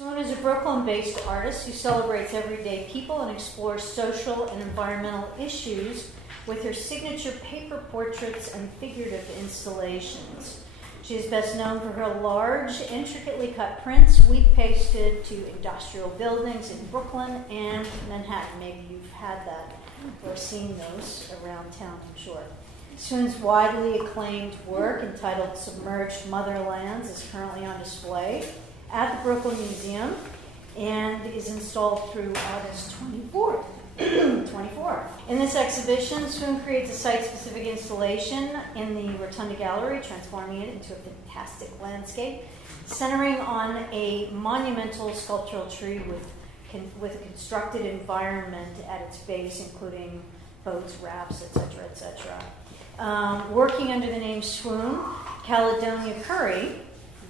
Swoon is a Brooklyn-based artist who celebrates everyday people and explores social and environmental issues with her signature paper portraits and figurative installations. She is best known for her large, intricately cut prints, wheat pasted to industrial buildings in Brooklyn and Manhattan. Maybe you've had that or seen those around town, I'm sure. Swoon's widely acclaimed work, entitled Submerged Motherlands, is currently on display at the Brooklyn Museum and is installed through August 24th. 24. In this exhibition, Swoon creates a site-specific installation in the Rotunda Gallery, transforming it into a fantastic landscape, centering on a monumental sculptural tree with a constructed environment at its base, including boats, rafts, etc., etc. Working under the name Swoon, Caledonia Curry.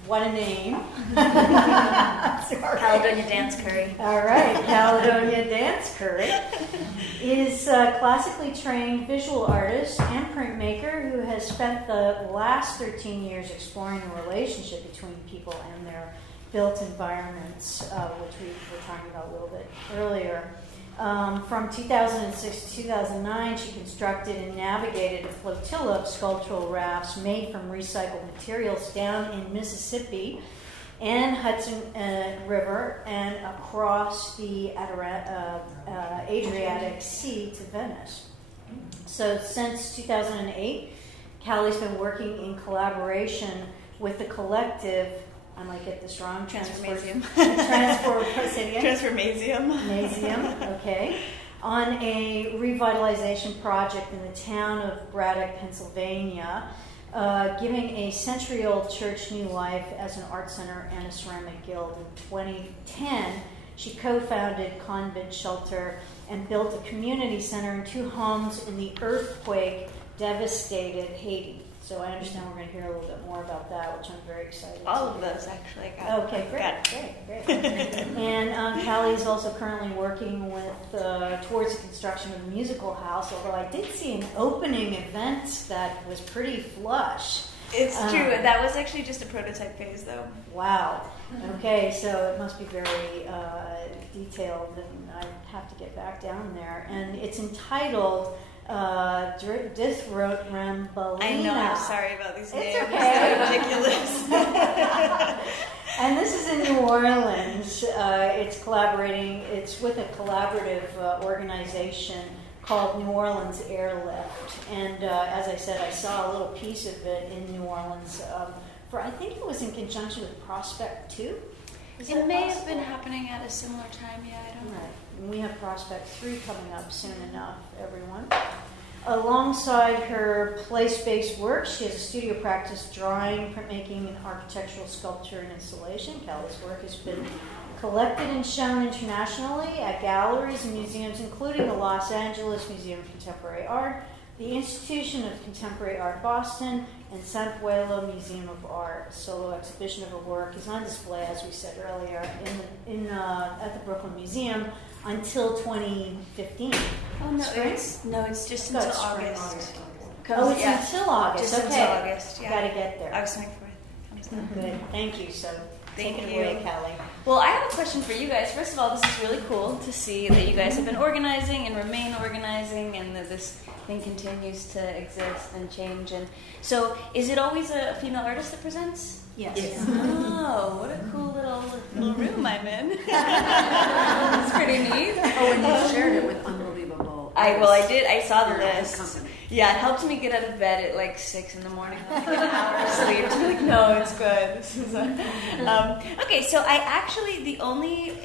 What a name. Caledonia Dance Curry. All right, Caledonia Dance Curry is a classically trained visual artist and printmaker who has spent the last 13 years exploring the relationship between people and their built environments, which we were talking about a little bit earlier. From 2006 to 2009, she constructed and navigated a flotilla of sculptural rafts made from recycled materials down in Mississippi and Hudson River and across the Adriatic Sea to Venice. So since 2008, Callie's been working in collaboration with the collective, I might get this wrong. Transformasium. Transformasium, okay. On a revitalization project in the town of Braddock, Pennsylvania, giving a century-old church new life as an art center and a ceramic guild. In 2010, she co-founded Convent Shelter and built a community center and 2 homes in the earthquake-devastated Haiti. So I understand we're going to hear a little bit more about that, which I'm very excited All of those, actually. Okay, great. And Callie is also currently working with towards the construction of a musical house, although I did see an opening event that was pretty flush. It's true. That was actually just a prototype phase, though. Wow. Okay, so it must be very detailed, and I have to get back down there. And it's entitled... Rambalina. I know, I'm sorry about these names. It's okay. They're ridiculous. And this is in New Orleans. It's with a collaborative organization called New Orleans Airlift. And as I said, I saw a little piece of it in New Orleans I think it was in conjunction with Prospect 2. It may have been happening at a similar time, yeah, I don't know. Right. And we have Prospect 3 coming up soon enough, everyone. Alongside her place-based work, she has a studio practice drawing, printmaking, and architectural sculpture and installation. Callie's work has been collected and shown internationally at galleries and museums, including the Los Angeles Museum of Contemporary Art, the Institution of Contemporary Art Boston, and San Pueblo Museum of Art. A solo exhibition of her work is on display, as we said earlier, at the Brooklyn Museum until 2015. Oh, no, it's just until August. Oh, it's until August. Just until August, yeah. Got to get there. August 24th. Good. Thank you. So Thank take it you. away, Callie. Well, I have a question for you guys. First of all, this is really cool to see that you guys have been organizing and remain organizing, and that this thing continues to exist and change. And so, is it always a female artist that presents? Yes. Oh, what a cool little room I'm in. It's pretty neat. Oh, and you shared it with unbelievable. I did. I saw the list. Yeah, it helped me get out of bed at like 6 in the morning. Like an hour of sleep. To be like, no, it's good. This is okay, so the only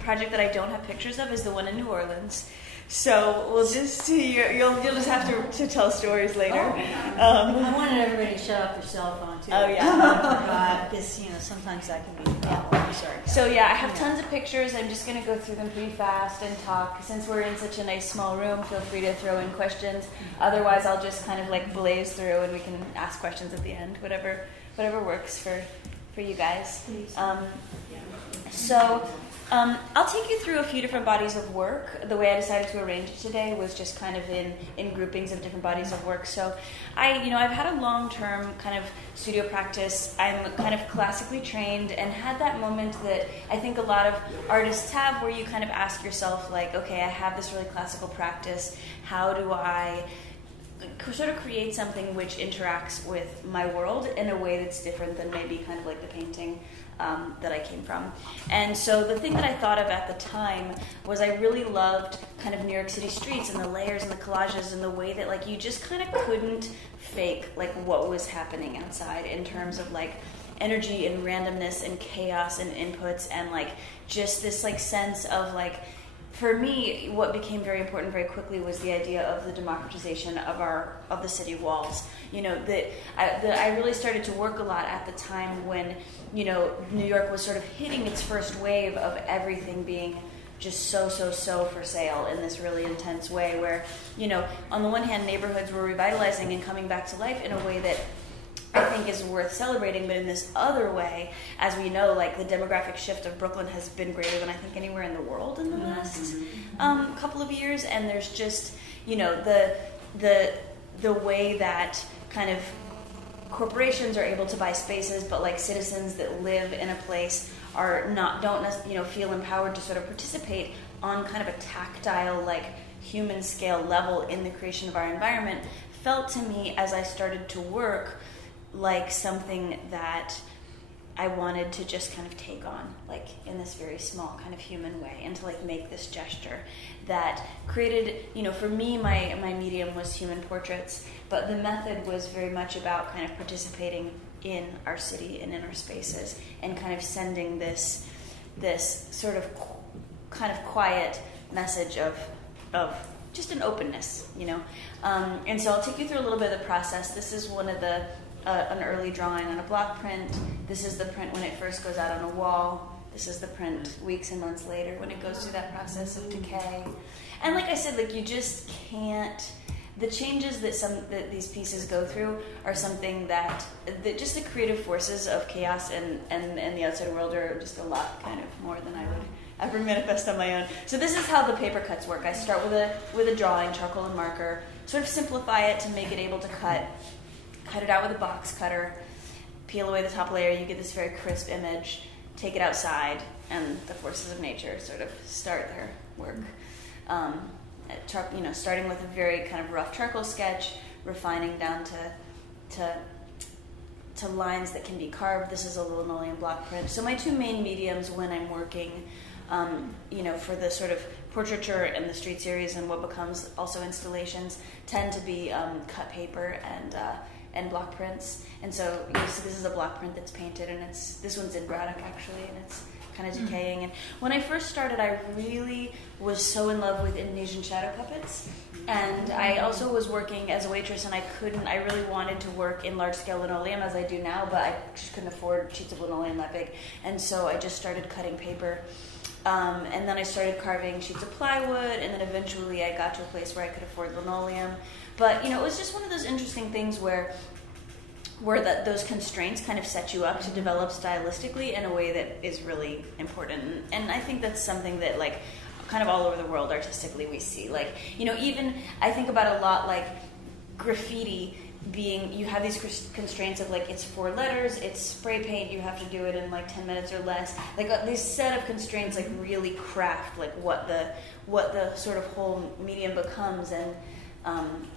project that I don't have pictures of is the one in New Orleans. So we'll just you'll just have to tell stories later. I wanted everybody to shut off their cell phone too. Oh yeah, because sometimes that can be a problem. I'm sorry. So yeah, I have tons of pictures. I'm just gonna go through them pretty fast and talk. Since we're in such a nice small room, feel free to throw in questions. Otherwise, I'll just kind of like blaze through, and we can ask questions at the end. Whatever works for you guys. So I'll take you through a few different bodies of work. The way I decided to arrange it today was just kind of in groupings of different bodies of work. So I've had a long-term kind of studio practice. I'm kind of classically trained and had that moment that I think a lot of artists have where you kind of ask yourself, like, okay, I have this really classical practice. How do I sort of create something which interacts with my world in a way that's different than maybe kind of like the painting that I came from. And so the thing that I thought of at the time was I really loved kind of New York City streets and the layers and the collages and the way that like you just kind of couldn't fake like what was happening outside in terms of like energy and randomness and chaos and inputs and like just this like sense of like, for me, what became very important very quickly was the idea of the democratization of the city walls. You know, I really started to work a lot at the time when, you know, New York was sort of hitting its first wave of everything being just so for sale in this really intense way where, you know, on the one hand, neighborhoods were revitalizing and coming back to life in a way that I think is worth celebrating, but in this other way, as we know, like the demographic shift of Brooklyn has been greater than I think anywhere in the world in the last couple of years, and there's just, you know, the way that kind of corporations are able to buy spaces, but like citizens that live in a place don't feel empowered to sort of participate on kind of a tactile, like human scale level in the creation of our environment, felt to me as I started to work like something that I wanted to just kind of take on, like in this very small kind of human way, and to like make this gesture that created, you know, for me, my medium was human portraits, but the method was very much about kind of participating in our city and in our spaces, and kind of sending this sort of kind of quiet message of just an openness, you know. And so I'll take you through a little bit of the process. This is one of the an early drawing on a block print. This is the print when it first goes out on a wall. This is the print weeks and months later when it goes through that process of decay. And like I said, like you just can't. The changes that these pieces go through are something that just the creative forces of chaos and the outside world are just a lot kind of more than I would ever manifest on my own. So this is how the paper cuts work. I start with a drawing, charcoal and marker, sort of simplify it to make it able to cut it out with a box cutter, peel away the top layer, you get this very crisp image, take it outside, and the forces of nature sort of start their work. Starting with a very kind of rough charcoal sketch, refining down to lines that can be carved. This is a linoleum block print. So my two main mediums when I'm working, for the sort of portraiture and the street series and what becomes also installations, tend to be cut paper and block prints. And so this is a block print that's painted, and this one's in Braddock actually, and it's kind of decaying. And when I first started, I really was so in love with Indonesian shadow puppets, and I also was working as a waitress, and I really wanted to work in large scale linoleum as I do now, but I just couldn't afford sheets of linoleum that big, and so I just started cutting paper. And then I started carving sheets of plywood, and then eventually I got to a place where I could afford linoleum. But, it was just one of those interesting things where those constraints kind of set you up to develop stylistically in a way that is really important. And I think that's something that, like, kind of all over the world artistically we see. Like, even I think about a lot, like, graffiti being, you have these constraints of, like, it's 4 letters, it's spray paint, you have to do it in, like, 10 minutes or less. Like, this set of constraints, like, really craft, like, what the sort of whole medium becomes.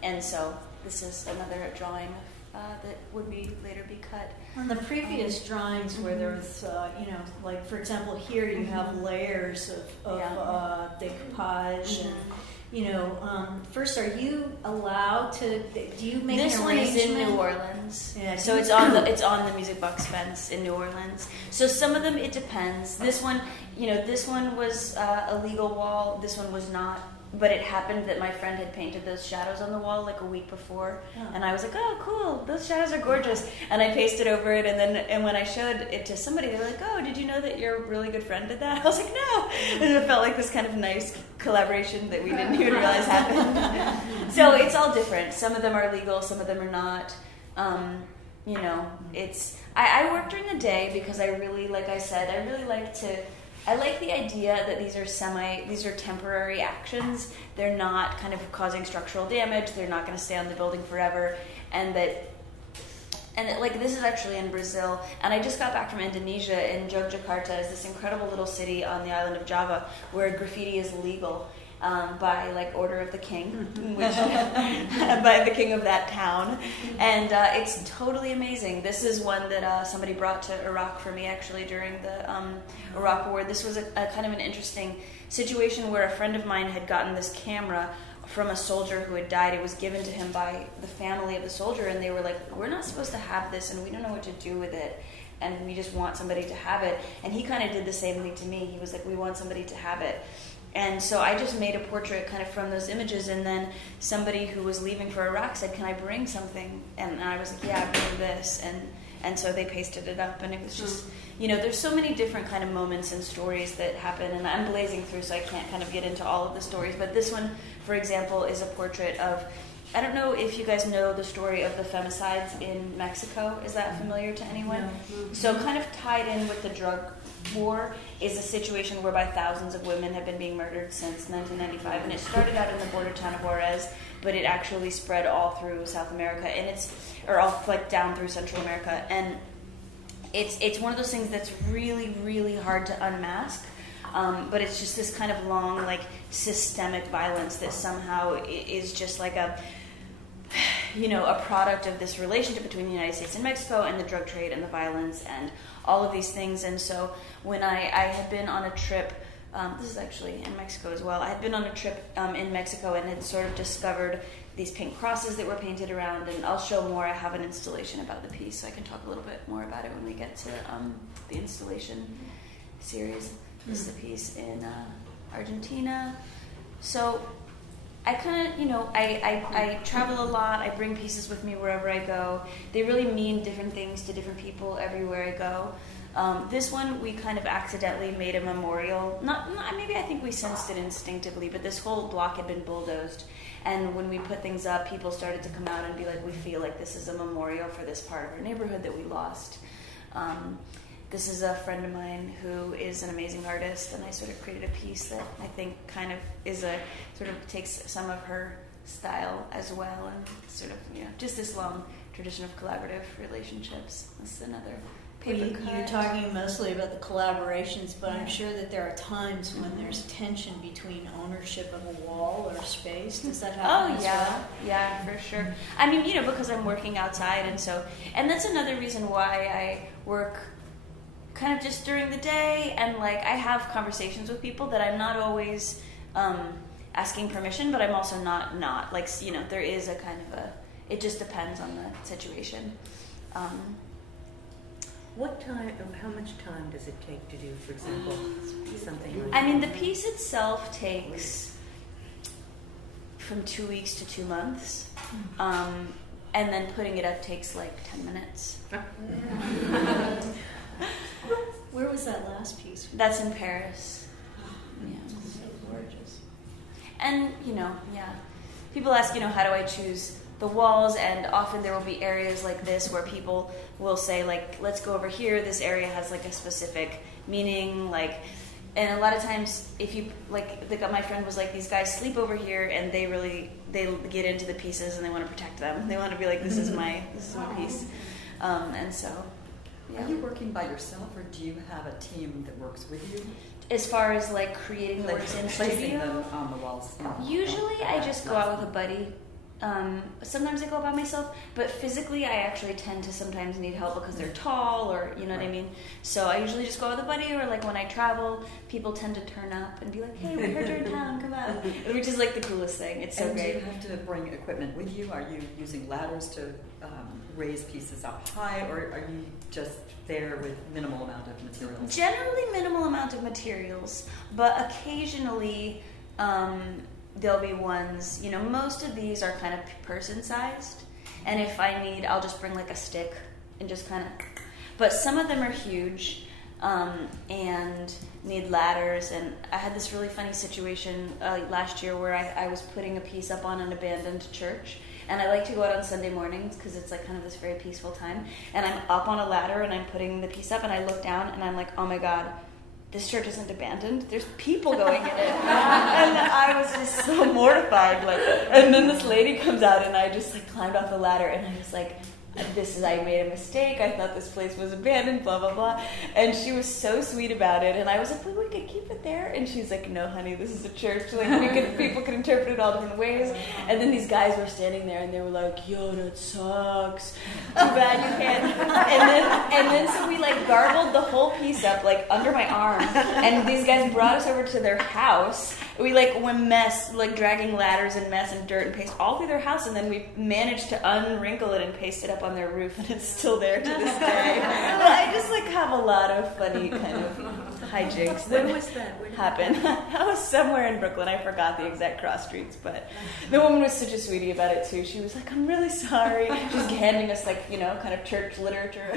And so this is another drawing that would later be cut. On the previous drawings where there's, like for example here you have layers of decoupage and, first are you allowed to, do you make this an one arrangement? is in New Orleans. Yeah. So it's on the music box fence in New Orleans. So some of them it depends. This one was a legal wall, this one was not. But it happened that my friend had painted those shadows on the wall like a week before, and I was like, "Oh, cool! Those shadows are gorgeous." And I pasted over it, and when I showed it to somebody, they were like, "Oh, did you know that your really good friend did that?" I was like, "No," and it felt like this kind of nice collaboration that we didn't even realize happened. So it's all different. Some of them are legal, some of them are not. you know, I work during the day because I really, like I said, I like the idea that these are temporary actions. They're not kind of causing structural damage. They're not going to stay on the building forever. And that like, this is actually in Brazil. And I just got back from Indonesia. In Yogyakarta is this incredible little city on the island of Java where graffiti is legal. By like order of the king, which, by the king of that town, and it's totally amazing. This is one that somebody brought to Iraq for me actually during the Iraq War. This was a kind of an interesting situation where a friend of mine had gotten this camera from a soldier who had died. It was given to him by the family of the soldier, and they were like, "We're not supposed to have this, and we don't know what to do with it, and we just want somebody to have it." And he kind of did the same thing to me. He was like, "We want somebody to have it." And so I just made a portrait kind of from those images, and then somebody who was leaving for Iraq said, "Can I bring something?" And I was like, "Yeah, bring this." And so they pasted it up, and it was just, you know, there's so many different kind of moments and stories that happen, and I'm blazing through, so I can't kind of get into all of the stories. But this one, for example, is a portrait of, I don't know if you guys know the story of the femicides in Mexico. Is that familiar to anyone? No. So kind of tied in with the drug war is a situation whereby thousands of women have been being murdered since 1995, and it started out in the border town of Juarez, but it actually spread all through South America, and all like down through Central America, and it's one of those things that's really, really hard to unmask. But it's just this kind of long, like, systemic violence that somehow is just like a product of this relationship between the United States and Mexico, and the drug trade and the violence and all of these things. And so when I had been on a trip, this is actually in Mexico as well, I had been on a trip in Mexico and had sort of discovered these pink crosses that were painted around, and I'll show more. I have an installation about the piece, so I can talk a little bit more about it when we get to the installation series. This is a piece in Argentina. So I kind of, I travel a lot. I bring pieces with me wherever I go. They really mean different things to different people everywhere I go. This one, we kind of accidentally made a memorial. Maybe I think we sensed it instinctively, but this whole block had been bulldozed. And when we put things up, people started to come out and be like, "We feel like this is a memorial for this part of our neighborhood that we lost." This is a friend of mine who is an amazing artist, and I sort of created a piece that I think kind of takes some of her style as well, and sort of, just this long tradition of collaborative relationships. This is another paper cut. You're talking mostly about the collaborations, but I'm sure that there are times when there's tension between ownership of a wall or a space. Does that happen as well? Yeah, for sure. I mean, because I'm working outside, and that's another reason why I work kind of just during the day, and like I have conversations with people that I'm not always asking permission, but I'm also not like, there is a kind of it just depends on the situation. What time, how much time does it take to do, for example, something like I mean, the piece itself takes from 2 weeks to 2 months. And then putting it up takes like 10 minutes. Where was that last piece? That's in Paris. Yeah. So gorgeous. And, people ask, how do I choose the walls? And often there will be areas like this where people will say, like, let's go over here. This area has like a specific meaning, like, and a lot of times if you, like, my friend was like, these guys sleep over here, and they get into the pieces and they want to protect them. They want to be like, this is my piece. And so, yeah. Are you working by yourself, or do you have a team that works with you? As far as like creating the works in placing studio, them on the walls. Usually I just go out with a buddy. Sometimes I go by myself, but physically I actually tend to sometimes need help because they're tall, or you know what I mean. So I usually just go with a buddy, or like when I travel, people tend to turn up and be like, "Hey, we heard you're in town, come out," which is like the coolest thing. It's so great. Do you have to bring equipment with you? Are you using ladders to raise pieces up high, or are you just there with minimal amount of materials? Generally minimal amount of materials, but occasionally there'll be ones, most of these are kind of person-sized, and if I need, I'll just bring like a stick and just kind of, but some of them are huge and need ladders. And I had this really funny situation last year where I was putting a piece up on an abandoned church, and I like to go out on Sunday mornings because it's like kind of this very peaceful time. And I'm up on a ladder and I'm putting the piece up, and I look down and I'm like, oh my God, this church isn't abandoned. There's people going in it. And I was just so mortified. And then this lady comes out, and I just climbed off the ladder, and I was like, I made a mistake. I thought this place was abandoned, blah, blah, blah. And she was so sweet about it. And I was like, well, we could keep it there. And she's like, no, honey, this is a church. People can interpret it all different ways. And then these guys were standing there, and they were like, yo, that sucks. Too bad you can't. And then so we garbled the whole piece up under my arm. And these guys brought us over to their house. We went dragging ladders and mess and dirt and paste all through their house. And then we managed to unwrinkle it and paste it up on their roof, and it's still there to this day. But I just have a lot of funny kind of hijinks that happen. I was somewhere in Brooklyn. I forgot the exact cross streets, but the woman was such a sweetie about it too. She was like, I'm really sorry. Just handing us kind of church literature.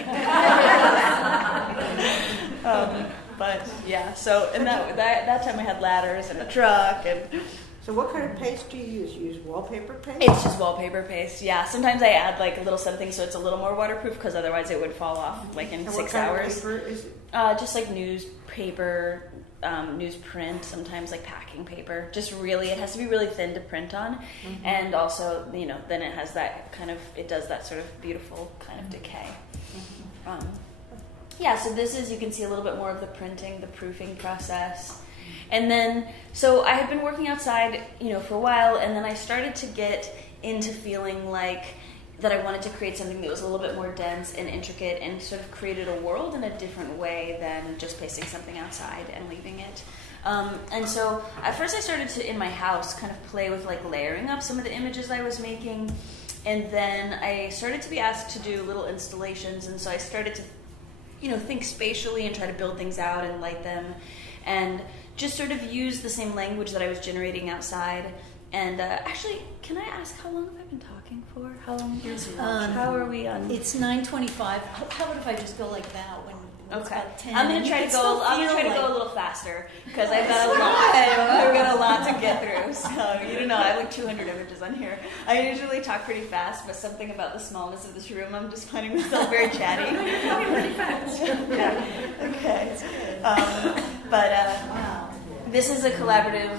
But yeah, so and that time I had ladders and a truck and. So what kind of paste do you use? You use wallpaper paste? It's just wallpaper paste, yeah. Sometimes I add a little something so it's a little more waterproof because otherwise it would fall off in 6 hours. What kind of paper is it? Just newspaper, newsprint, sometimes packing paper. Just really, it has to be really thin to print on. Mm-hmm. And also, then it has that it does that sort of beautiful kind of decay. Mm-hmm. Yeah, so this is, you can see a little bit more of the printing, the proofing process. And then, so I had been working outside, for a while, and then I started to get into feeling that I wanted to create something that was a little bit more dense and intricate and sort of created a world in a different way than just pasting something outside and leaving it. And so at first I started to, in my house, kind of play with layering up some of the images I was making. And then I started to be asked to do little installations, and so I started to, think spatially and try to build things out and light them. And just sort of use the same language that I was generating outside. And actually, can I ask how long have I been talking for? How long? How are we on? It's 9:25. How about if I just go like that when it's okay. about 10? I'm gonna try to go. I'm gonna try to go a little faster because I've got a lot. I've got a lot to get through. So I have 200 images on here. I usually talk pretty fast, but something about the smallness of this room, I'm just finding myself very chatty. You're talking pretty fast. Yeah. Okay. Wow. This is a collaborative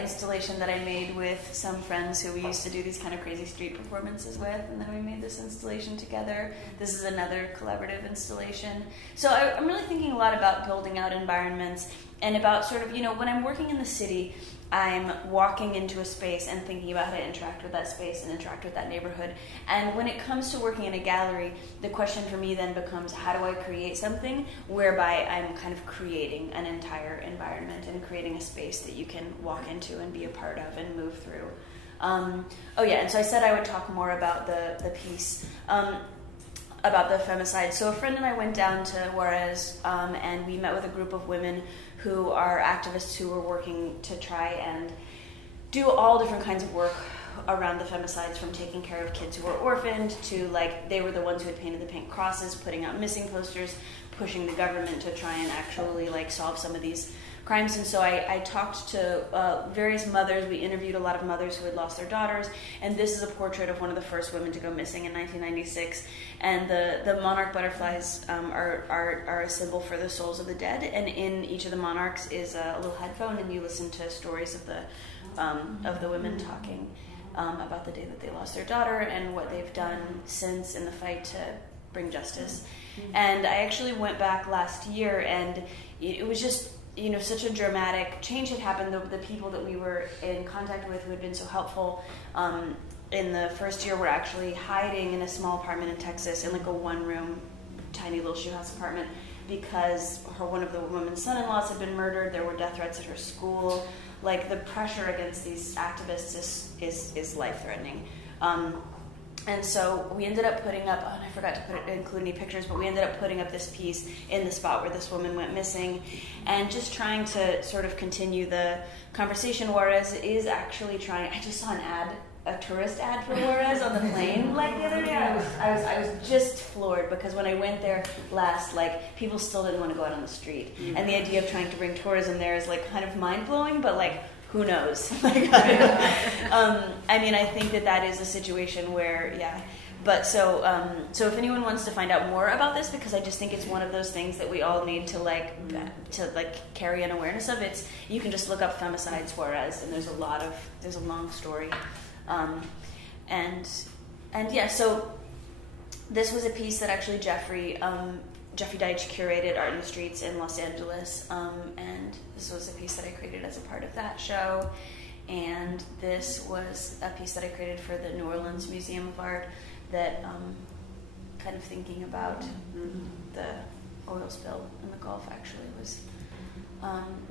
installation that I made with some friends who we used to do these kind of crazy street performances with, and then we made this installation together. This is another collaborative installation. So I'm really thinking a lot about building out environments and about sort of, when I'm working in the city, I'm walking into a space and thinking about how to interact with that space and interact with that neighborhood. And when it comes to working in a gallery, the question for me then becomes, how do I create something whereby I'm kind of creating an entire environment and creating a space that you can walk into and be a part of and move through. And so I said I would talk more about the piece. About the femicide. So a friend and I went down to Juarez and we met with a group of women who are activists who were working to try and do all different kinds of work around the femicides, from taking care of kids who were orphaned to they were the ones who had painted the pink crosses, putting out missing posters, pushing the government to try and actually solve some of these crimes. And so I talked to various mothers. We interviewed a lot of mothers who had lost their daughters, and this is a portrait of one of the first women to go missing in 1996. And the monarch butterflies are a symbol for the souls of the dead, and in each of the monarchs is a little headphone, and you listen to stories of the women talking about the day that they lost their daughter and what they've done since in the fight to bring justice. And I actually went back last year, and it was just such a dramatic change had happened. The people that we were in contact with who had been so helpful in the first year were actually hiding in a small apartment in Texas in a one-room, tiny little shoe house apartment because one of the woman's son-in-laws had been murdered. There were death threats at her school. The pressure against these activists is life-threatening. And so we ended up putting up, and I forgot to include any pictures, but we ended up putting up this piece in the spot where this woman went missing, and just trying to sort of continue the conversation. Juarez is actually trying, I just saw a tourist ad for Juarez on the plane the other day. I was just floored because when I went there last, people still didn't want to go out on the street. Mm-hmm. And the idea of trying to bring tourism there is kind of mind-blowing, but who knows? I mean, I think that is a situation where, yeah. But so if anyone wants to find out more about this, because I just think it's one of those things that we all need to carry an awareness of. You can just look up femicide Suarez, and there's a long story, and yeah. So this was a piece that actually Jeffrey Deitch curated Art in the Streets in Los Angeles, and this was a piece that I created as a part of that show, and this was a piece that I created for the New Orleans Museum of Art. That kind of thinking about the oil spill in the Gulf actually was.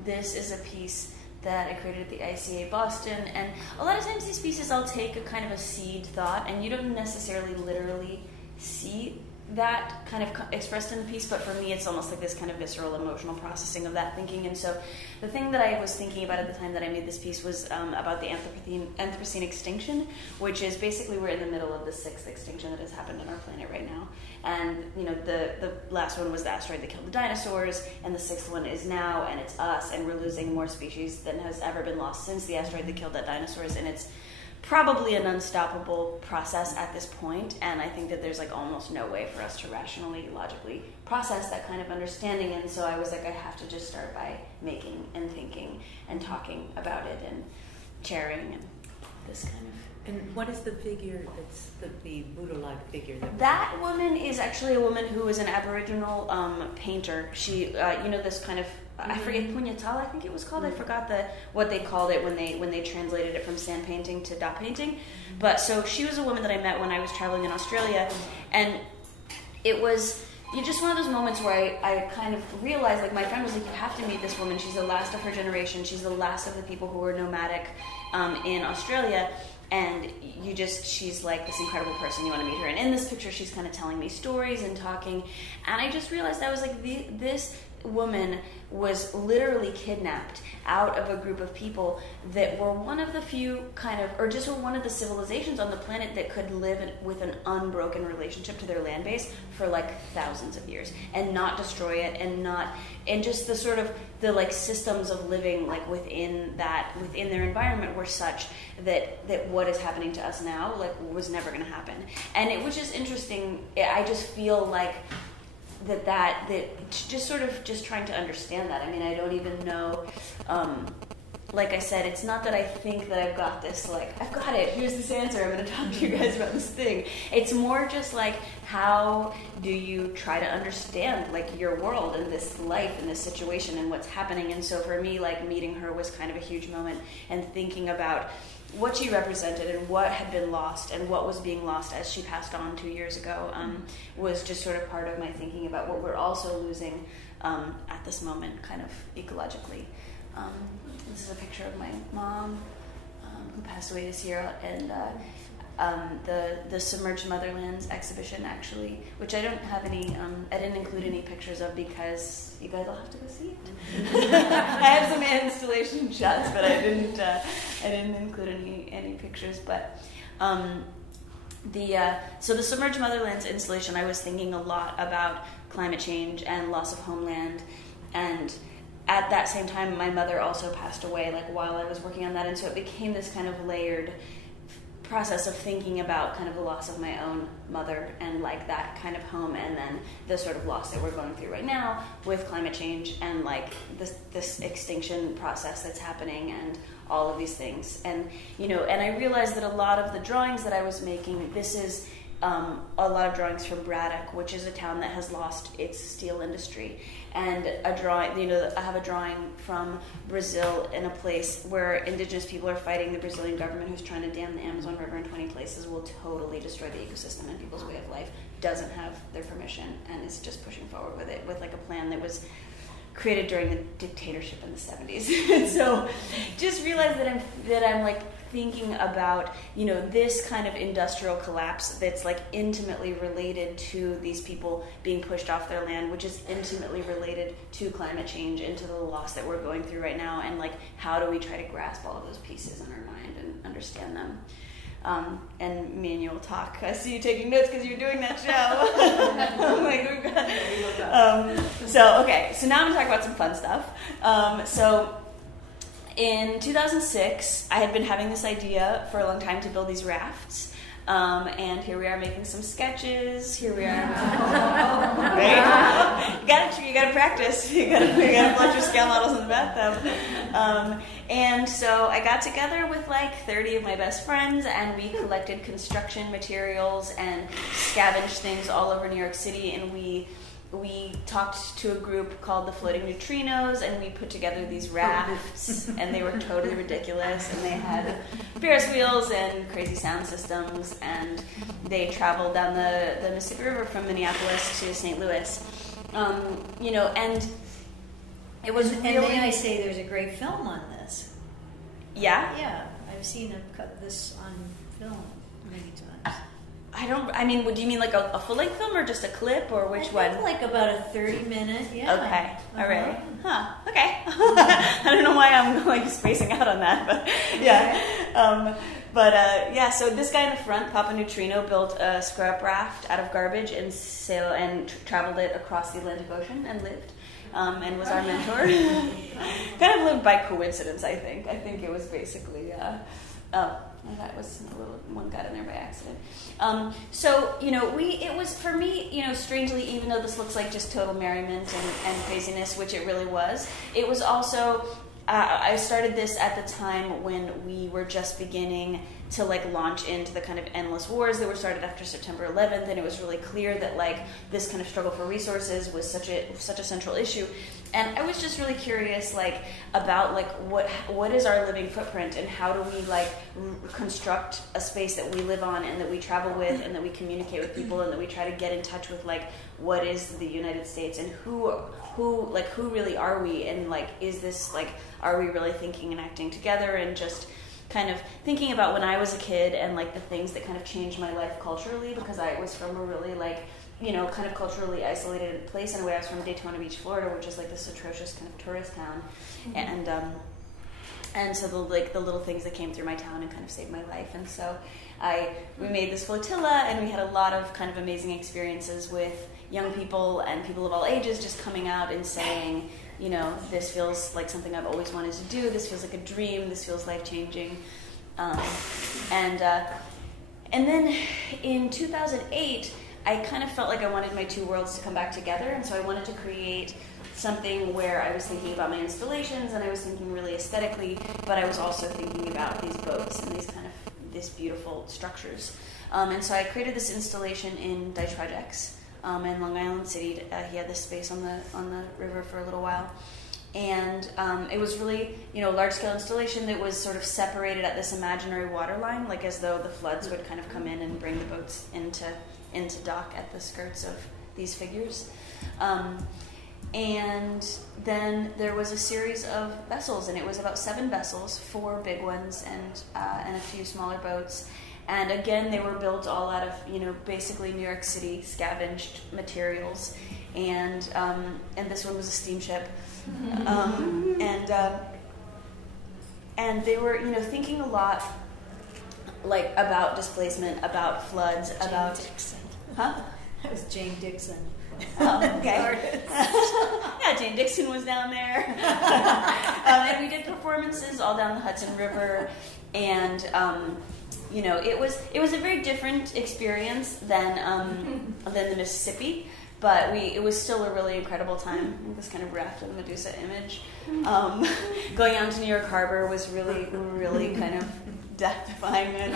This is a piece that I created at the ICA Boston, and a lot of times these pieces I'll take a kind of a seed thought, and you don't necessarily literally see that kind of expressed in the piece, but for me it's almost like this kind of visceral emotional processing of that thinking. And so the thing that I was thinking about at the time that I made this piece was about the Anthropocene extinction, which is basically we're in the middle of the 6th extinction that has happened on our planet right now. And the last one was the asteroid that killed the dinosaurs, and the 6th one is now, and it's us, and we're losing more species than has ever been lost since the asteroid that killed that dinosaurs, and it's probably an unstoppable process at this point, and I think that there's almost no way for us to rationally, logically process that kind of understanding. And so I was like, I have to just start by making and thinking and talking about it and sharing and this kind of. And what is the figure that's the Buddha-like figure? That woman is actually a woman who is an Aboriginal painter. She, this kind of, I forget, puñetal, I think it was called. I forgot what they called it when they translated it from sand painting to dot painting. But so she was a woman that I met when I was traveling in Australia, and it was just one of those moments where I kind of realized, my friend was like, you have to meet this woman. She's the last of her generation. She's the last of the people who were nomadic in Australia. And she's like this incredible person, you want to meet her. And in this picture, she's kind of telling me stories and talking. And I just realized I was like, this woman was literally kidnapped out of a group of people that were one of the few or just were one of the civilizations on the planet that could live with an unbroken relationship to their land base for thousands of years and not destroy it, and just the sort of the systems of living within their environment were such that what is happening to us now was never going to happen. And it was just interesting. I just feel like that just sort of just trying to understand that. I mean, I don't even know. Like I said, it's not that I think that I've got this, I've got it, here's this answer, I'm going to talk to you guys about this thing. It's more just how do you try to understand your world and this life and this situation and what's happening. And so for me, meeting her was kind of a huge moment, and thinking about what she represented and what had been lost and what was being lost as she passed on 2 years ago was just sort of part of my thinking about what we're also losing at this moment, kind of ecologically. This is a picture of my mom who passed away this year, and the Submerged Motherlands exhibition, actually, which I don't have any, I didn't include any pictures of because you guys all have to go see it. I have some installation shots, but I didn't include any pictures. But so the Submerged Motherlands installation, I was thinking a lot about climate change and loss of homeland, and at that same time, my mother also passed away, while I was working on that, and so it became this kind of layered process of thinking about kind of the loss of my own mother and that kind of home, and then the sort of loss that we're going through right now with climate change and this extinction process that's happening and all of these things. And and I realized that a lot of the drawings that I was making, this is a lot of drawings from Braddock, which is a town that has lost its steel industry. And a drawing, I have a drawing from Brazil in a place where indigenous people are fighting the Brazilian government who's trying to dam the Amazon River in 20 places, will totally destroy the ecosystem and people's way of life, doesn't have their permission, and is just pushing forward with it, with a plan that was created during the dictatorship in the 70s. And so just realized that I'm thinking about this kind of industrial collapse that's intimately related to these people being pushed off their land, which is intimately related to climate change and to the loss that we're going through right now, and how do we try to grasp all of those pieces in our mind and understand them. And me and you will talk. I see you taking notes because you're doing that show. I'm we've got. So now I'm going to talk about some fun stuff. So in 2006, I had been having this idea for a long time to build these rafts. And here we are making some sketches. Here we are. Right? You gotta practice. You gotta flood your scale models in the bathtub. And so I got together with like 30 of my best friends, and we collected construction materials and scavenged things all over New York City, and we talked to a group called the Floating Neutrinos, and we put together these rafts, and they were totally ridiculous, and they had Ferris wheels and crazy sound systems, and they traveled down the Mississippi River from Minneapolis to St. Louis. And it was and really... may I say there's a great film on this. Yeah? Yeah, I've seen them cut this on film many times. Do you mean like a full-length film or just a clip, or which one? I think like about a 30-minute, yeah. Okay, all right. Huh, okay. I don't know why I'm like spacing out on that, but yeah. So this guy in the front, Papa Neutrino, built a scrap raft out of garbage and traveled it across the Atlantic Ocean and lived. And was our mentor. Kind of lived by coincidence, I think. I think it was basically... that was a little one got in there by accident. It was for me, strangely, even though this looks like just total merriment and craziness, which it really was, it was also, I started this at the time when we were just beginning to like launch into the kind of endless wars that were started after September 11th, and it was really clear that like this kind of struggle for resources was such a central issue. And I was just really curious, like, about like what is our living footprint, and how do we like construct a space that we live on and that we travel with and that we communicate with people and that we try to get in touch with, like, what is the United States and who really are we, and like, is this like, are we really thinking and acting together, and just kind of thinking about when I was a kid and like the things that kind of changed my life culturally, because I was from a really like, kind of culturally isolated place in a way. I was from Daytona Beach, Florida, which is like this atrocious kind of tourist town, and so the little things that came through my town and kind of saved my life. And so we made this flotilla, and we had a lot of kind of amazing experiences with young people and people of all ages just coming out and saying, this feels like something I've always wanted to do. This feels like a dream. This feels life-changing. And then in 2008, I kind of felt like I wanted my two worlds to come back together, and so I wanted to create something where I was thinking about my installations, and I was thinking really aesthetically, but I was also thinking about these boats and these beautiful structures. And so I created this installation in Deitch Projects in Long Island City. He had this space on the river for a little while. And it was really, a large-scale installation that was sort of separated at this imaginary waterline, like as though the floods would kind of come in and bring the boats into dock at the skirts of these figures. And then there was a series of vessels, and it was about 7 vessels, 4 big ones and a few smaller boats. And again, they were built all out of, basically New York City scavenged materials. And this one was a steamship. And they were, thinking a lot, like, about displacement, about floods, about... Dixon. Huh? That was Jane Dixon. Oh, okay. Yeah, Jane Dixon was down there. And we did performances all down the Hudson River. And, it was a very different experience than the Mississippi. But it was still a really incredible time. This kind of raft of Medusa image. Going out to New York Harbor was really, really kind of death-defying and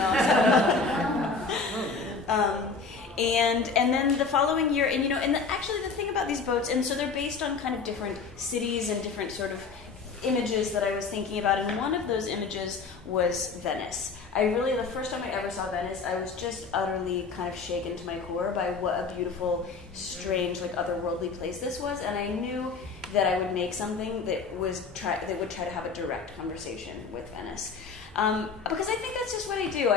awesome. And then the following year, and actually the thing about these boats, and so they're based on kind of different cities and different sort of images that I was thinking about, and one of those images was Venice. The first time I ever saw Venice, I was just utterly kind of shaken to my core by what a beautiful, strange, like otherworldly place this was, and I knew that I would make something that would try to have a direct conversation with Venice, because I think that's just what I do.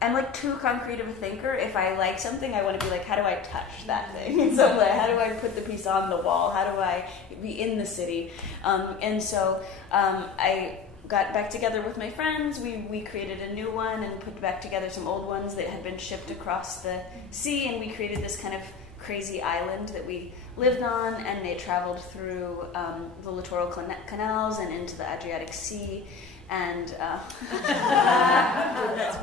I'm like too concrete of a thinker. If I like something, I want to be like, how do I touch that thing in some way? How do I put the piece on the wall? How do I be in the city? And so I got back together with my friends. We created a new one and put back together some old ones that had been shipped across the sea, and we created this kind of crazy island that we lived on, and they traveled through the littoral canals and into the Adriatic Sea, and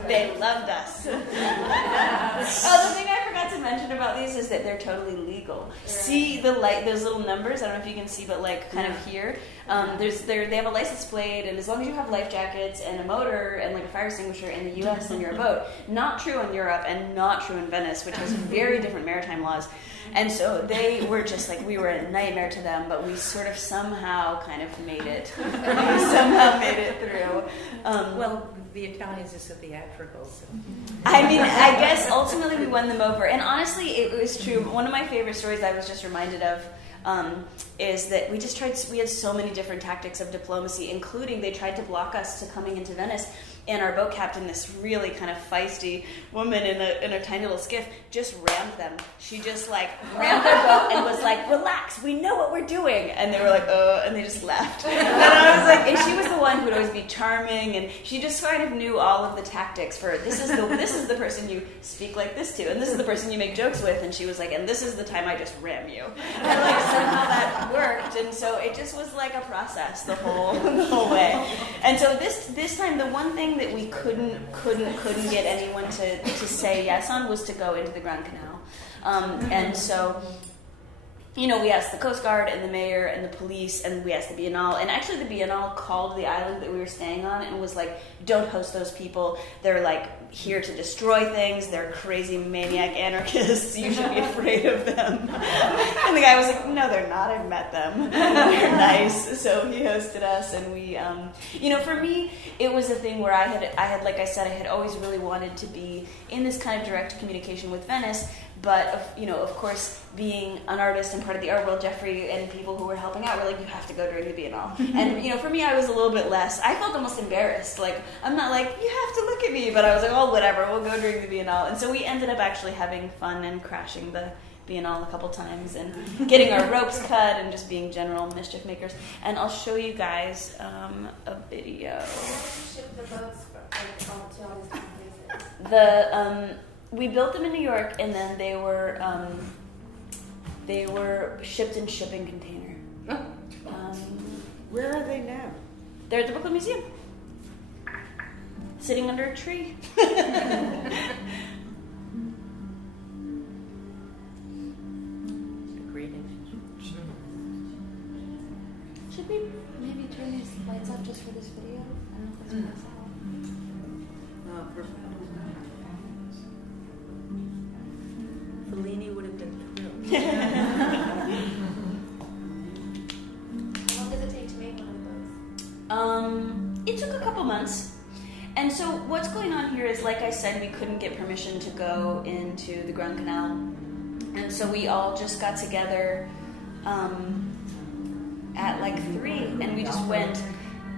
they loved us. Oh, the thing I forgot to mention about these is that they're totally legal. Right. See those little numbers? I don't know if you can see, but like kind of here, they have a license plate, and as long as you have life jackets and a motor and like a fire extinguisher in the U.S., then you're a boat. Not true in Europe, and not true in Venice, which has very different maritime laws. And so they were just like, we were a nightmare to them, but we sort of somehow kind of made it. We somehow made it through. Well, the Italians are so theatrical. So. I mean, I guess ultimately we won them over. And honestly, it was true. One of my favorite stories I was just reminded of is that we had so many different tactics of diplomacy, including they tried to block us to coming into Venice. And our boat captain, this really kind of feisty woman in a tiny little skiff, just rammed them. She just like rammed their boat and was like, "Relax, we know what we're doing." And they were like, and they just left. And I was like, and she was the one who would always be charming, and she just kind of knew all of the tactics for this is the person you speak like this to, and this is the person you make jokes with. And she was like, and this is the time I just ram you. And like somehow that worked, and so it just was like a process the whole way. And so this time, the one thing that we couldn't get anyone to say yes on was to go into the Grand Canal. And so, you know, we asked the Coast Guard and the mayor and the police, and we asked the Biennale. And actually the Biennale called the island that we were staying on and was like, don't host those people. They're like here to destroy things. They're crazy maniac anarchists. You should be afraid of them. And the guy was like, no, they're not. I've met them. They're nice. So he hosted us, and we, you know, for me, it was a thing where I had, like I said, I had always really wanted to be in this kind of direct communication with Venice. But, you know, of course, being an artist and part of the art world, Jeffrey and people who were helping out were like, you have to go during the Biennale. And, you know, for me, I was a little bit less. I felt almost embarrassed. Like, I'm not like, you have to look at me. But I was like, oh, whatever, we'll go during the Biennale. And so we ended up actually having fun and crashing the Biennale a couple times and getting our ropes cut and just being general mischief makers. And I'll show you guys a video. Ship the boats to all these different places. We built them in New York, and then they were shipped in shipping container. Where are they now? They're at the Brooklyn Museum, sitting under a tree. Should we maybe turn these lights off just for this video? I don't know if that's possible. Oh, perfect. Fellini would have been thrilled. How long does it take to make one of those? It took a couple months. And so what's going on here is, like I said, we couldn't get permission to go into the Grand Canal. And so we all just got together at like 3, and we just went,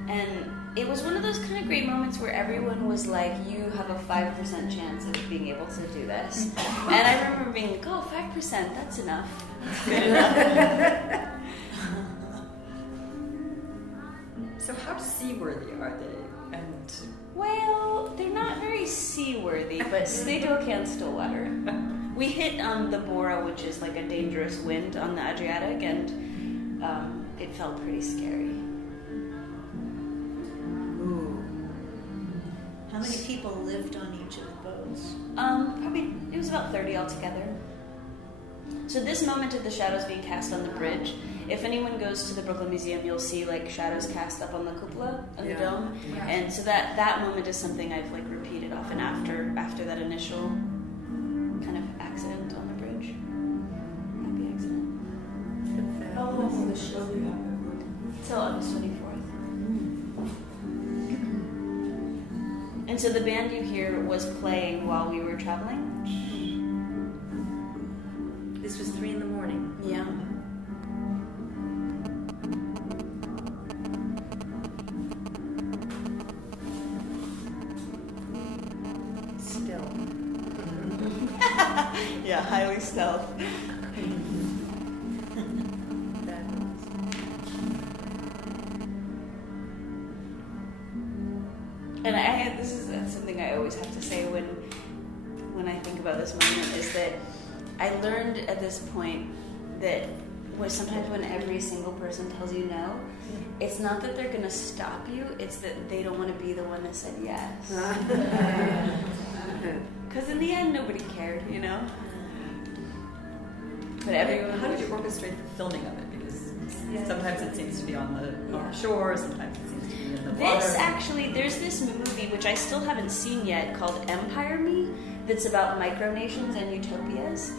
and it was one of those kind of great moments where everyone was like, you have a 5% chance of being able to do this. And I remember being like, oh, 5%, that's enough. That's good enough. So how seaworthy are they? And Well, they're not very seaworthy, but they do can still water. We hit the Bora, which is like a dangerous wind on the Adriatic, and it felt pretty scary. How many people lived on each of the boats? Probably, it was about 30 altogether. So this moment of the shadows being cast on the bridge, if anyone goes to the Brooklyn Museum, you'll see like shadows cast up on the cupola, on the dome. Yeah. And so that moment is something I've like repeated often after that initial kind of accident on the bridge. Happy accident. How long will the show be? Till August 24th. And so the band you hear was playing while we were traveling. This was 3 a.m. Yeah. Still. Yeah, highly stealth. And this is something I always have to say when I think about this moment, is that I learned at this point that sometimes when every single person tells you no, it's not that they're going to stop you, it's that they don't want to be the one that said yes. Because in the end, nobody cared, you know? But everyone... How did you orchestrate the filming of it? Because sometimes it seems to be on the shore, sometimes it seems to be in the water. There's this movie, which I still haven't seen yet, called Empire Me, that's about micronations and utopias.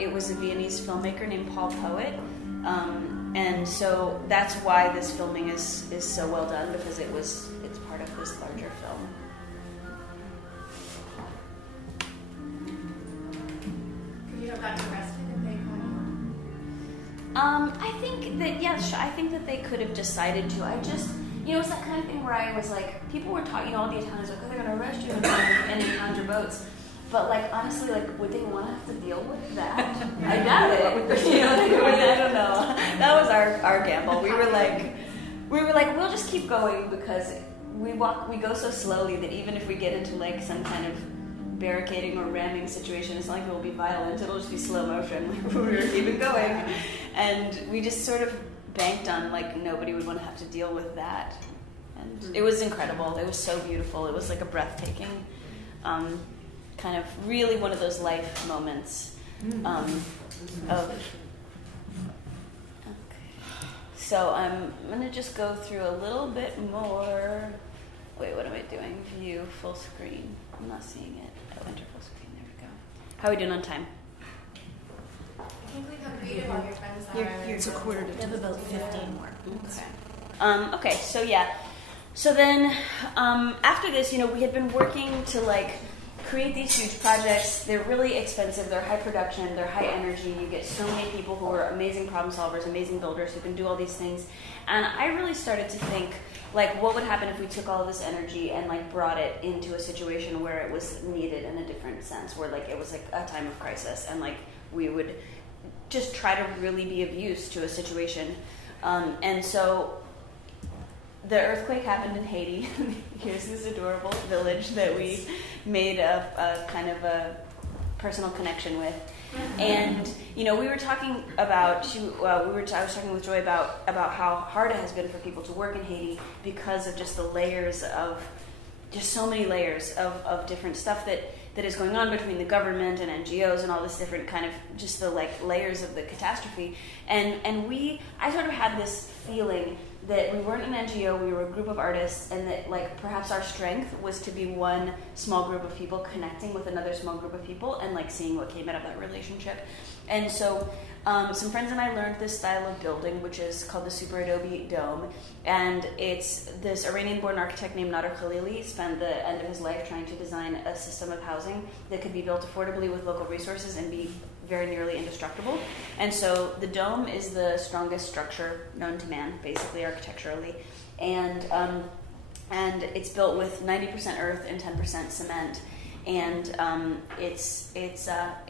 It was a Viennese filmmaker named Paul Poet. And so that's why this filming is so well done, because it's part of this larger film. Could you have gotten arrested if they caught I think that they could have decided to. I just, it's that kind of thing where I was like, people were talking all the Italians like, oh, they're going to arrest you and impound your boats. But honestly, would they want to have to deal with that? I doubt it. I don't know. That was our gamble. We were like, we'll just keep going because we go so slowly that even if we get into some kind of barricading or ramming situation, it's not like it will be violent. It'll just be slow motion. We're gonna keep it going, and we just sort of banked on nobody would want to have to deal with that. And it was incredible. It was so beautiful. It was a breathtaking. Kind of really one of those life moments of... Okay. So I'm going to just go through a little bit more... Wait, what am I doing? View, full screen. I'm not seeing it. Oh, enter full screen. There we go. How are we doing on time? I can't believe how creative all your friends are. It's a quarter to We have about 15 more. Okay. Okay, so yeah. So then after this, we had been working to create these huge projects. They're really expensive, they're high production, they're high energy. You get so many people who are amazing problem solvers, amazing builders who can do all these things. And I really started to think, what would happen if we took all of this energy and brought it into a situation where it was needed in a different sense, where it was a time of crisis, and we would just try to really be of use to a situation. And so the earthquake happened in Haiti. Here's this adorable village that we made a kind of a personal connection with. And we were talking about I was talking with Joy about how hard it has been for people to work in Haiti because of just the layers of so many layers of different stuff that is going on between the government and NGOs and all this different kind of just the layers of the catastrophe. And I sort of had this feeling that we weren't an NGO, we were a group of artists, and that perhaps our strength was to be one small group of people connecting with another small group of people and seeing what came out of that relationship. And so some friends and I learned this style of building, which is called the Super Adobe Dome, and it's this Iranian-born architect named Nader Khalili spent the end of his life trying to design a system of housing that could be built affordably with local resources and be very nearly indestructible. And so the dome is the strongest structure known to man, basically architecturally, and it's built with 90% earth and 10% cement. And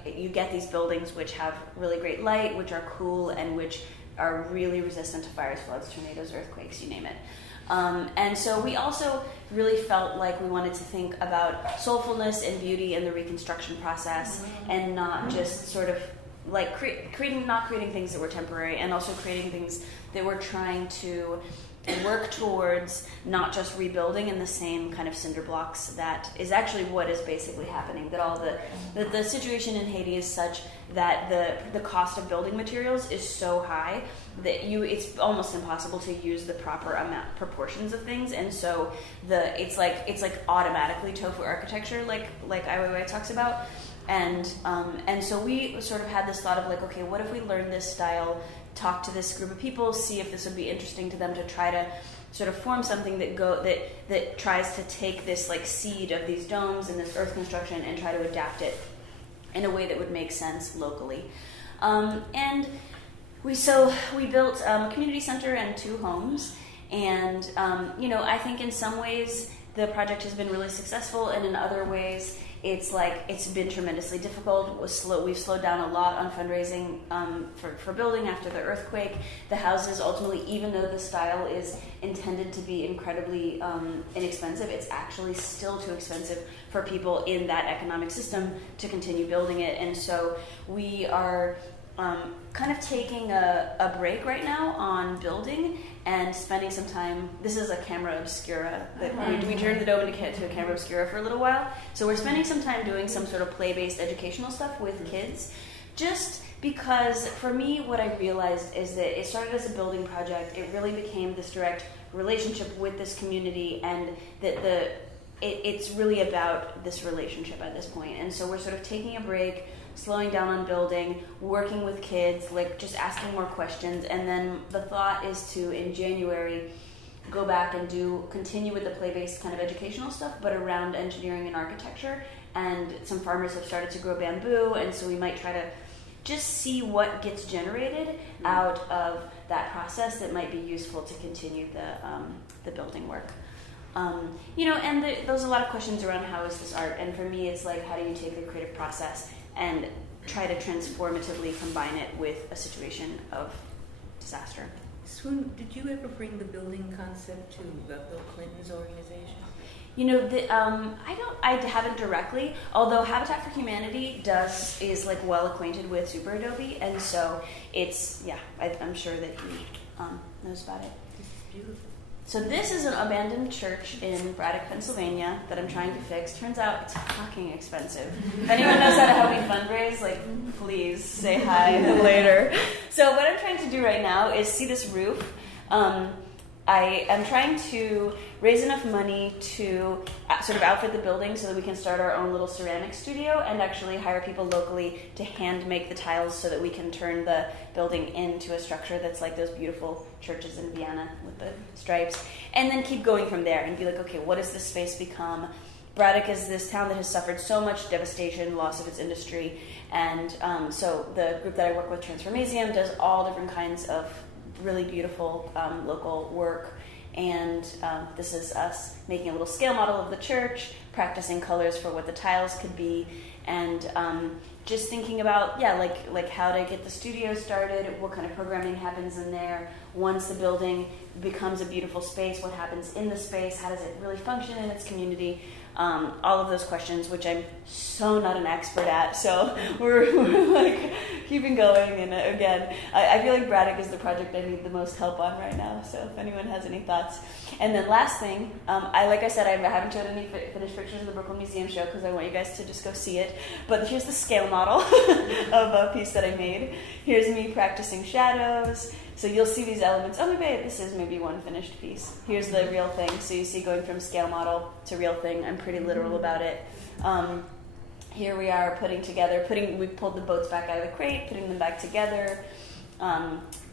you get these buildings which have really great light, which are cool, and which are really resistant to fires, floods, tornadoes, earthquakes, you name it. And so we also really felt like we wanted to think about soulfulness and beauty in the reconstruction process, and not just sort of not creating things that were temporary, and also creating things that were trying to work towards not just rebuilding in the same kind of cinder blocks that is actually what is basically happening. That the situation in Haiti is such that the cost of building materials is so high that it's almost impossible to use the proper proportions of things, and so it's automatically tofu architecture, like Ai Weiwei talks about. And so we sort of had this thought of okay, what if we learn this style, talk to this group of people, see if this would be interesting to them to try to sort of form something that tries to take this seed of these domes and this earth construction and try to adapt it in a way that would make sense locally. And we built a community center and 2 homes, and I think in some ways the project has been really successful, and in other ways it's been tremendously difficult. We've slowed down a lot on fundraising for building after the earthquake. The houses ultimately, even though the style is intended to be incredibly inexpensive, it's actually still too expensive for people in that economic system to continue building it. And so we are kind of taking a break right now on building and spending some time. This is a camera obscura that we turned it over to a camera obscura for a little while. So we're spending some time doing some sort of play-based educational stuff with kids, just because for me what I realized is that it started as a building project. It really became this direct relationship with this community, and that it's really about this relationship at this point. And so we're sort of taking a break, slowing down on building, working with kids, like just asking more questions. And then the thought is to, in January, go back and continue with the play-based kind of educational stuff, but around engineering and architecture. And some farmers have started to grow bamboo, and so we might try to just see what gets generated out of that process that might be useful to continue the building work. And there's a lot of questions around how is this art, and for me it's like, how do you take the creative process and try to transformatively combine it with a situation of disaster. Swoon, did you ever bring the building concept to Bill Clinton's organization? I haven't directly, although Habitat for Humanity is like well acquainted with Super Adobe, and so I'm sure that he knows about it. This is beautiful. So this is an abandoned church in Braddock, Pennsylvania that I'm trying to fix. Turns out it's fucking expensive. If anyone knows how to help me fundraise, please say hi later. So what I'm trying to do right now is see this roof. I am trying to raise enough money to sort of outfit the building so that we can start our own little ceramic studio and actually hire people locally to hand make the tiles so that we can turn the building into a structure that's like those beautiful churches in Vienna with the stripes, and then keep going from there and be like, okay, what does this space become? Braddock is this town that has suffered so much devastation, loss of its industry, and so the group that I work with, Transformasium, does all different kinds of really beautiful local work, and this is us making a little scale model of the church, practicing colors for what the tiles could be, and just thinking about like how to get the studio started, what kind of programming happens in there once the building becomes a beautiful space, what happens in the space, how does it really function in its community, all of those questions, which I'm so not an expert at, so we're like keeping going. And again, I feel like Braddock is the project I need the most help on right now, so if anyone has any thoughts. And then last thing, I haven't showed any finished pictures of the Brooklyn Museum show because I want you guys to just go see it, but here's the scale model of a piece that I made. Here's me practicing shadows. So you'll see these elements. Oh, maybe this is maybe one finished piece. Here's the real thing. So you see going from scale model to real thing. I'm pretty literal about it. Here we are we pulled the boats back out of the crate, putting them back together.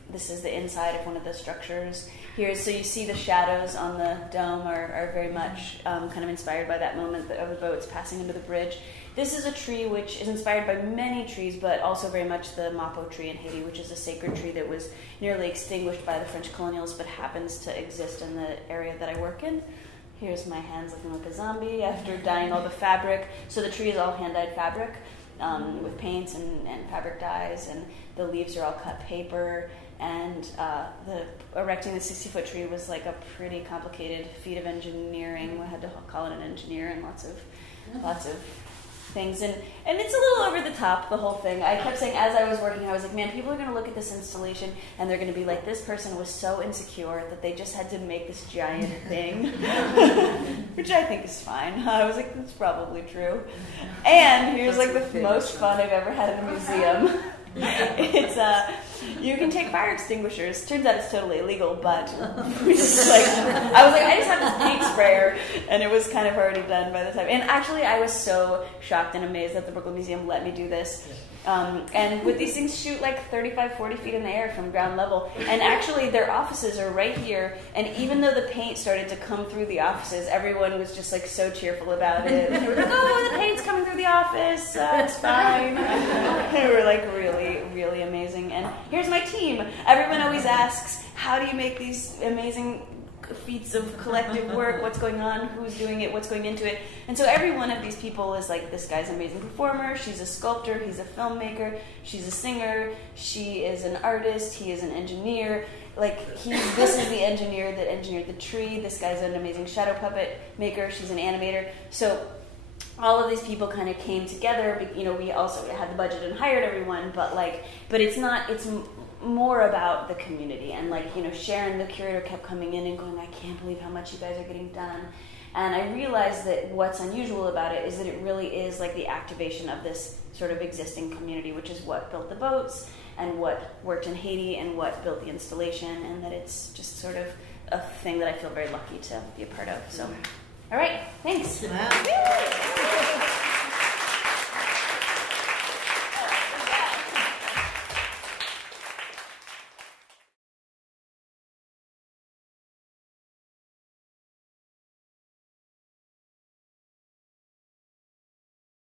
This is the inside of one of the structures. So you see the shadows on the dome are very much kind of inspired by that moment of the boats passing under the bridge. This is a tree which is inspired by many trees, but also very much the mapo tree in Haiti, which is a sacred tree that was nearly extinguished by the French colonials, but happens to exist in the area that I work in. Here's my hands looking like a zombie after dyeing all the fabric. So the tree is all hand-dyed fabric with paints and fabric dyes, and the leaves are all cut paper. And erecting the 60-foot tree was like a pretty complicated feat of engineering. We had to call in an engineer and lots of things, and it's a little over the top, the whole thing. I kept saying as I was working, I was like, man, people are going to look at this installation and they're going to be like, this person was so insecure that they just had to make this giant thing, which I think is fine. I was like, that's probably true. And here's like the most fun I've ever had in a museum. It's you can take fire extinguishers. Turns out it's totally illegal, but we just I was like, I just have this paint sprayer, and it was kind of already done by the time. And actually, I was so shocked and amazed that the Brooklyn Museum let me do this. And with these things shoot like 35, 40 feet in the air from ground level. And actually their offices are right here. And even though the paint started to come through the offices, everyone was just like so cheerful about it. They were like, oh, the paint's coming through the office. It's fine. They were like really, really amazing. And here's my team. Everyone always asks, how do you make these amazing feats of collective work, what's going on, who's doing it, what's going into it. And so every one of these people is like, this guy's an amazing performer, she's a sculptor, he's a filmmaker, she's a singer, she is an artist, he is an engineer. Like, this is the engineer that engineered the tree, this guy's an amazing shadow puppet maker, she's an animator. So all of these people kind of came together. You know, we also had the budget and hired everyone, but it's more about the community. And like, you know, Sharon, the curator, kept coming in and going, I can't believe how much you guys are getting done. And I realized that what's unusual about it is that it really is like the activation of this sort of existing community, which is what built the boats and what worked in Haiti and what built the installation, and that it's just sort of a thing that I feel very lucky to be a part of. So, all right, thanks. Wow.